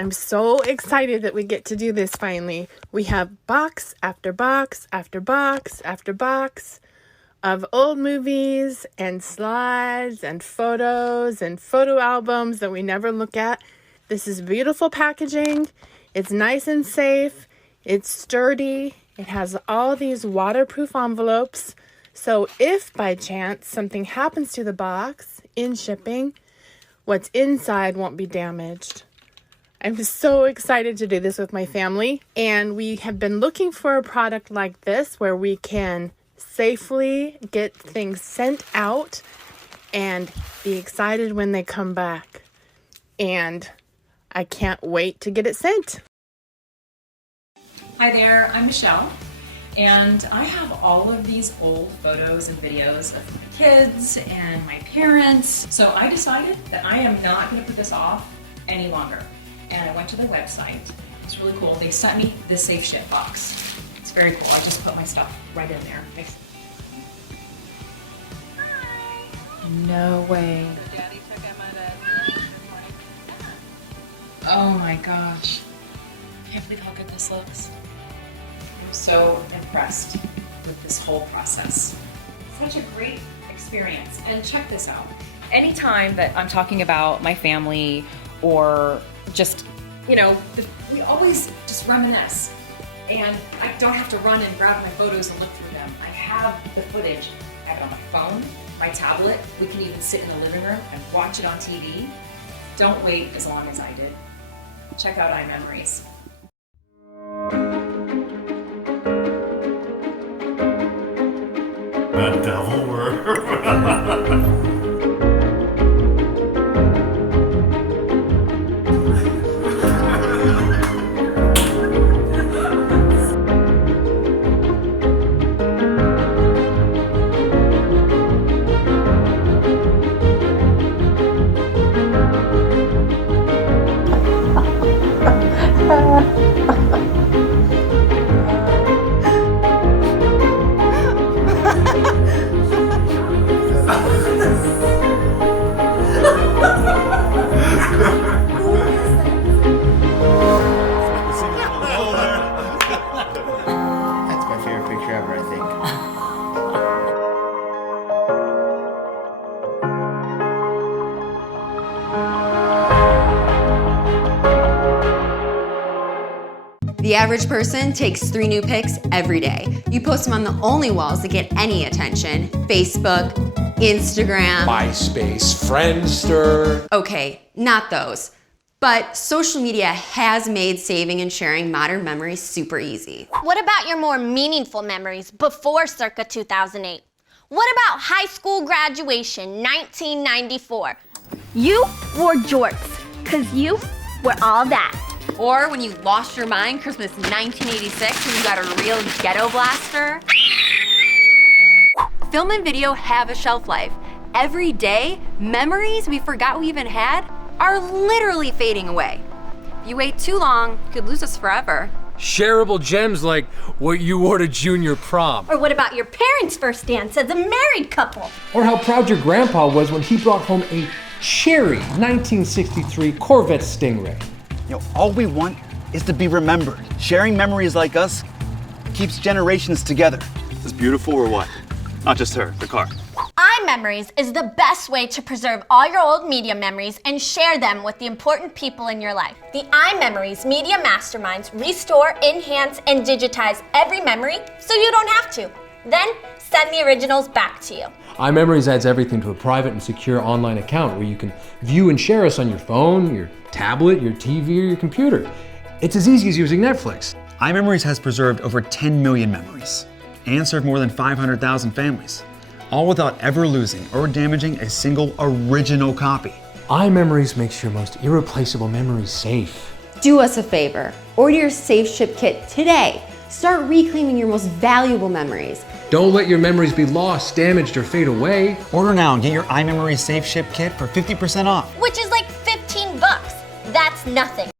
I'm so excited that we get to do this finally. We have box after box after box after box of old movies and slides and photos and photo albums that we never look at. This is beautiful packaging. It's nice and safe. It's sturdy. It has all these waterproof envelopes. So if by chance something happens to the box in shipping, what's inside won't be damaged. I'm so excited to do this with my family. And we have been looking for a product like this where we can safely get things sent out and be excited when they come back. And I can't wait to get it sent. Hi there, I'm Michelle, and I have all of these old photos and videos of my kids and my parents. So I decided that I am not going to put this off any longer. And I went to their website. It's really cool. They sent me this Safe Ship box. It's very cool. I just put my stuff right in there. Hi. No way. So Daddy took Emma to Oh my gosh. I can't believe how good this looks. I'm so impressed with this whole process. Such a great experience. And check this out. Anytime that I'm talking about my family or just, we always just reminisce. And I don't have to run and grab my photos and look through them. I have the footage. I have it on my phone, my tablet. We can even sit in the living room and watch it on TV. Don't wait as long as I did. Check out iMemories. The devil word. That's my favorite picture ever, I think. The average person takes 3 new pics every day. You post them on the only walls that get any attention: Facebook, Instagram, MySpace, Friendster. Okay, not those. But social media has made saving and sharing modern memories super easy. What about your more meaningful memories before circa 2008? What about high school graduation, 1994? You wore jorts, cause you were all that. Or when you lost your mind Christmas 1986 when you got a real ghetto blaster. Film and video have a shelf life. Every day, memories we forgot we even had are literally fading away. If you wait too long, you could lose us forever. Shareable gems like what you wore to junior prom. Or what about your parents' first dance as a married couple? Or how proud your grandpa was when he brought home a cherry 1963 Corvette Stingray. All we want is to be remembered. Sharing memories like us keeps generations together. Is this beautiful or what? Not just her, the car. iMemories is the best way to preserve all your old media memories and share them with the important people in your life. The iMemories Media Masterminds restore, enhance, and digitize every memory so you don't have to. Then send the originals back to you. iMemories adds everything to a private and secure online account where you can view and share us on your phone, your tablet, your TV, or your computer. It's as easy as using Netflix. iMemories has preserved over 10 million memories and served more than 500,000 families, all without ever losing or damaging a single original copy. iMemories makes your most irreplaceable memories safe. Do us a favor. Order your Safe Ship kit today. Start reclaiming your most valuable memories. Don't let your memories be lost, damaged, or fade away. Order now and get your iMemories Safe Ship kit for 50% off. Which is like $15. That's nothing.